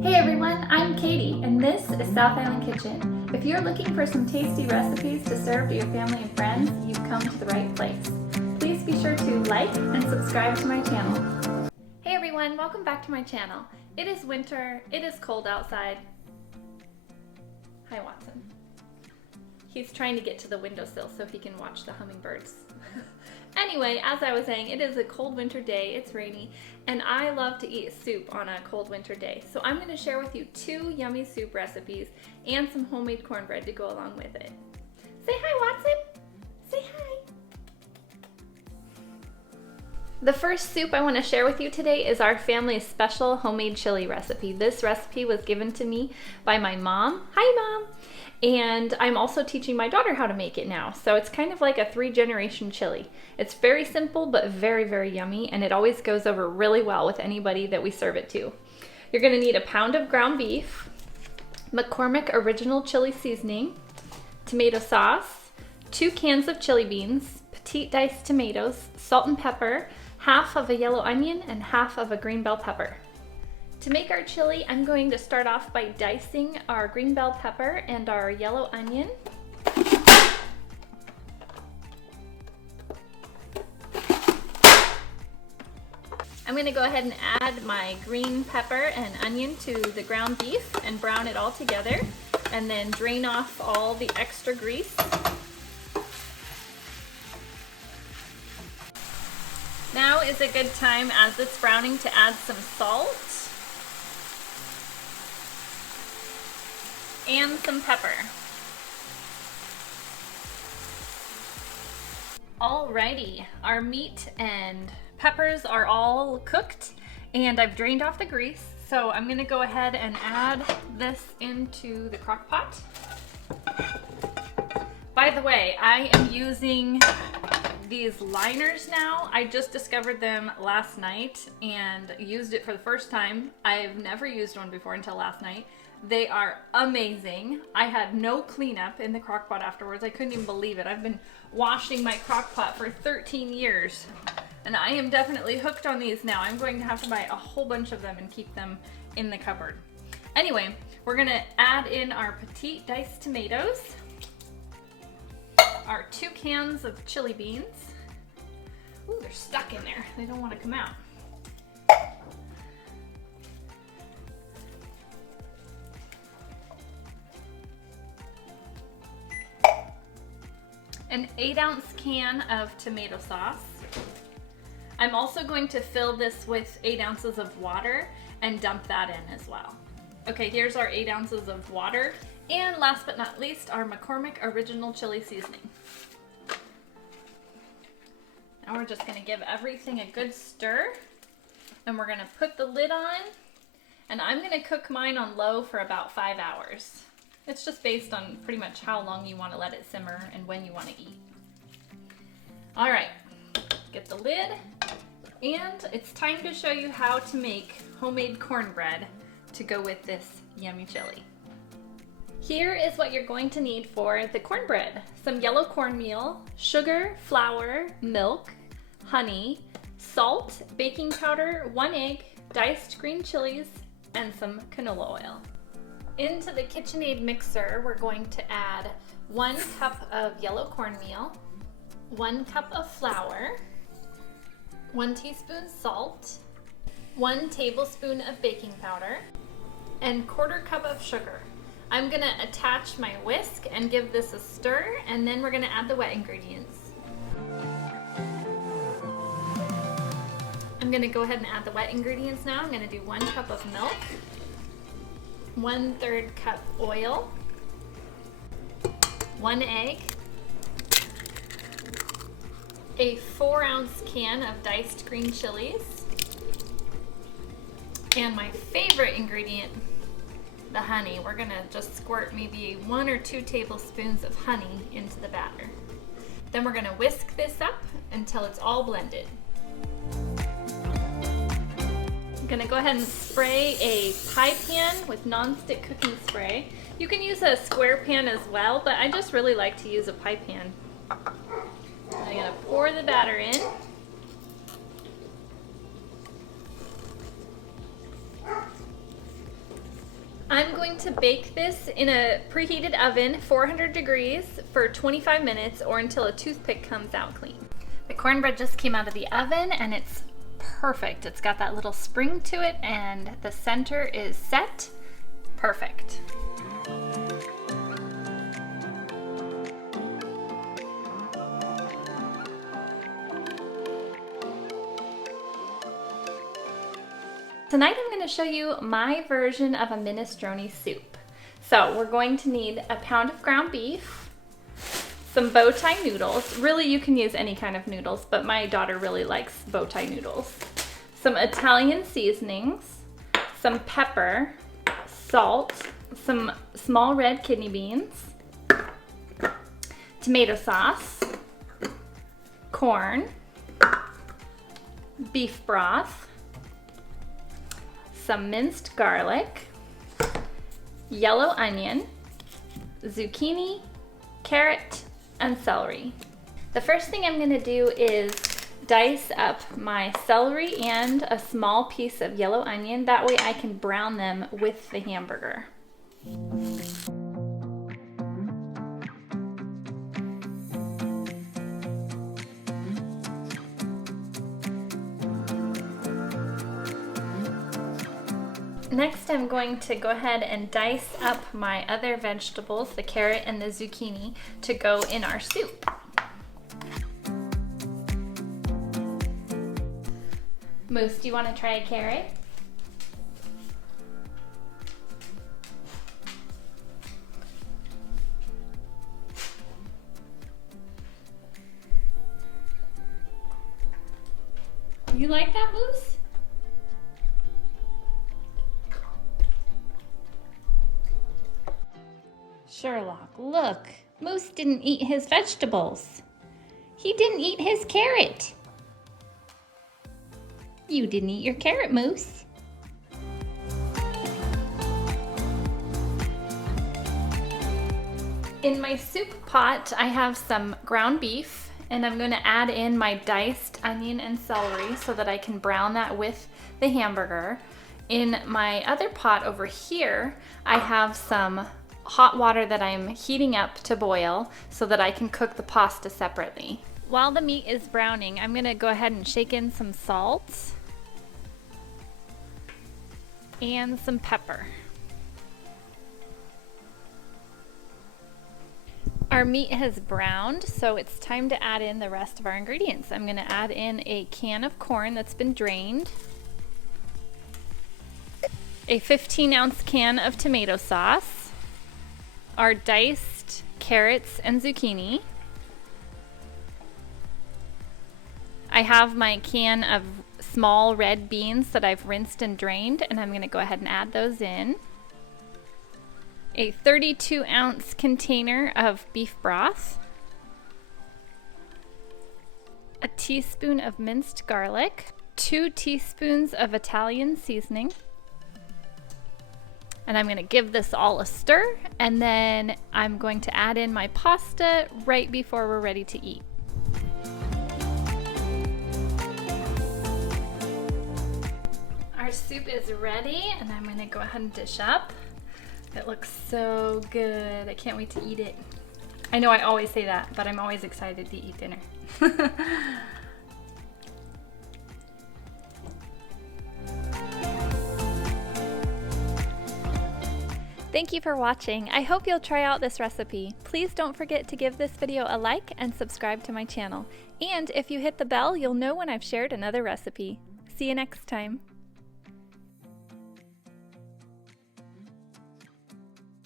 Hey everyone, I'm Katie and this is South Island Kitchen. If you're looking for some tasty recipes to serve to your family and friends, you've come to the right place. Please be sure to like and subscribe to my channel. Hey everyone, welcome back to my channel. It is winter, it is cold outside. Hi Watson. He's trying to get to the windowsill so he can watch the hummingbirds. Anyway, as I was saying, it is a cold winter day, it's rainy, and I love to eat soup on a cold winter day. So I'm going to share with you 2 yummy soup recipes and some homemade cornbread to go along with it. Say hi, Watson! Say hi! The first soup I want to share with you today is our family's special homemade chili recipe. This recipe was given to me by my mom. Hi, Mom! And I'm also teaching my daughter how to make it now. So it's kind of like a 3-generation chili. It's very simple, but very, very yummy, and it always goes over really well with anybody that we serve it to. You're gonna need a pound of ground beef, McCormick Original Chili seasoning, tomato sauce, 2 cans of chili beans, petite diced tomatoes, salt and pepper, half of a yellow onion, and half of a green bell pepper. To make our chili, I'm going to start off by dicing our green bell pepper and our yellow onion. I'm going to go ahead and add my green pepper and onion to the ground beef and brown it all together, and then drain off all the extra grease. Now is a good time as it's browning to add some salt and some pepper. Alrighty, our meat and peppers are all cooked and I've drained off the grease, so I'm gonna go ahead and add this into the crock pot. By the way, I am using these liners now. I just discovered them last night and used it for the first time. I've never used one before until last night. They are amazing. I had no cleanup in the crock pot afterwards. I couldn't even believe it. I've been washing my crock pot for 13 years and I am definitely hooked on these now. I'm going to have to buy a whole bunch of them and keep them in the cupboard. Anyway, we're gonna add in our petite diced tomatoes, our 2 cans of chili beans. Ooh, they're stuck in there. They don't want to come out. An 8-ounce can of tomato sauce. I'm also going to fill this with 8 ounces of water and dump that in as well. Okay, here's our 8 ounces of water. And last but not least, our McCormick Original Chili seasoning. Now we're just gonna give everything a good stir and we're gonna put the lid on, and I'm gonna cook mine on low for about 5 hours. It's just based on pretty much how long you want to let it simmer and when you want to eat. All right, get the lid, and it's time to show you how to make homemade cornbread to go with this yummy chili. Here is what you're going to need for the cornbread. Some yellow cornmeal, sugar, flour, milk, honey, salt, baking powder, 1 egg, diced green chilies, and some canola oil. Into the KitchenAid mixer, we're going to add 1 cup of yellow cornmeal, 1 cup of flour, 1 teaspoon salt, 1 tablespoon of baking powder, and 1/4 cup of sugar. I'm gonna attach my whisk and give this a stir, and then we're gonna add the wet ingredients. I'm gonna go ahead and add the wet ingredients now. I'm gonna do 1 cup of milk, 1/3 cup oil, 1 egg, a 4-ounce can of diced green chilies, and my favorite ingredient, the honey. We're gonna just squirt maybe 1 or 2 tablespoons of honey into the batter. Then we're gonna whisk this up until it's all blended. I'm gonna go ahead and spray a pie pan with non-stick cooking spray. You can use a square pan as well, but I just really like to use a pie pan. I'm gonna pour the batter in. I'm going to bake this in a preheated oven, 400 degrees, for 25 minutes or until a toothpick comes out clean. The cornbread just came out of the oven and it's perfect. It's got that little spring to it and the center is set. Perfect. Tonight I'm going to show you my version of a minestrone soup. So we're going to need a pound of ground beef, some bow tie noodles. Really, you can use any kind of noodles, but my daughter really likes bow tie noodles. Some Italian seasonings, some pepper, salt, some small red kidney beans, tomato sauce, corn, beef broth, some minced garlic, yellow onion, zucchini, carrot, and celery. The first thing I'm going to do is dice up my celery and a small piece of yellow onion. That way I can brown them with the hamburger. Next, I'm going to go ahead and dice up my other vegetables, the carrot and the zucchini, to go in our soup. Moose, do you want to try a carrot? You like that, Moose? Sherlock, look, Moose didn't eat his vegetables. He didn't eat his carrot. You didn't eat your carrot, Moose. In my soup pot, I have some ground beef, and I'm going to add in my diced onion and celery so that I can brown that with the hamburger. In my other pot over here, I have some hot water that I'm heating up to boil so that I can cook the pasta separately. While the meat is browning, I'm gonna go ahead and shake in some salt and some pepper. Our meat has browned, so it's time to add in the rest of our ingredients. I'm gonna add in a can of corn that's been drained, a 15-ounce can of tomato sauce, our diced carrots and zucchini. I have my can of small red beans that I've rinsed and drained, and I'm going to go ahead and add those in. A 32-ounce container of beef broth, a teaspoon of minced garlic, 2 teaspoons of Italian seasoning, and I'm going to give this all a stir, and then I'm going to add in my pasta right before we're ready to eat. Our soup is ready, and I'm going to go ahead and dish up. It looks so good. I can't wait to eat it. I know I always say that, but I'm always excited to eat dinner. Thank you for watching. I hope you'll try out this recipe. Please don't forget to give this video a like and subscribe to my channel. And if you hit the bell, you'll know when I've shared another recipe. See you next time.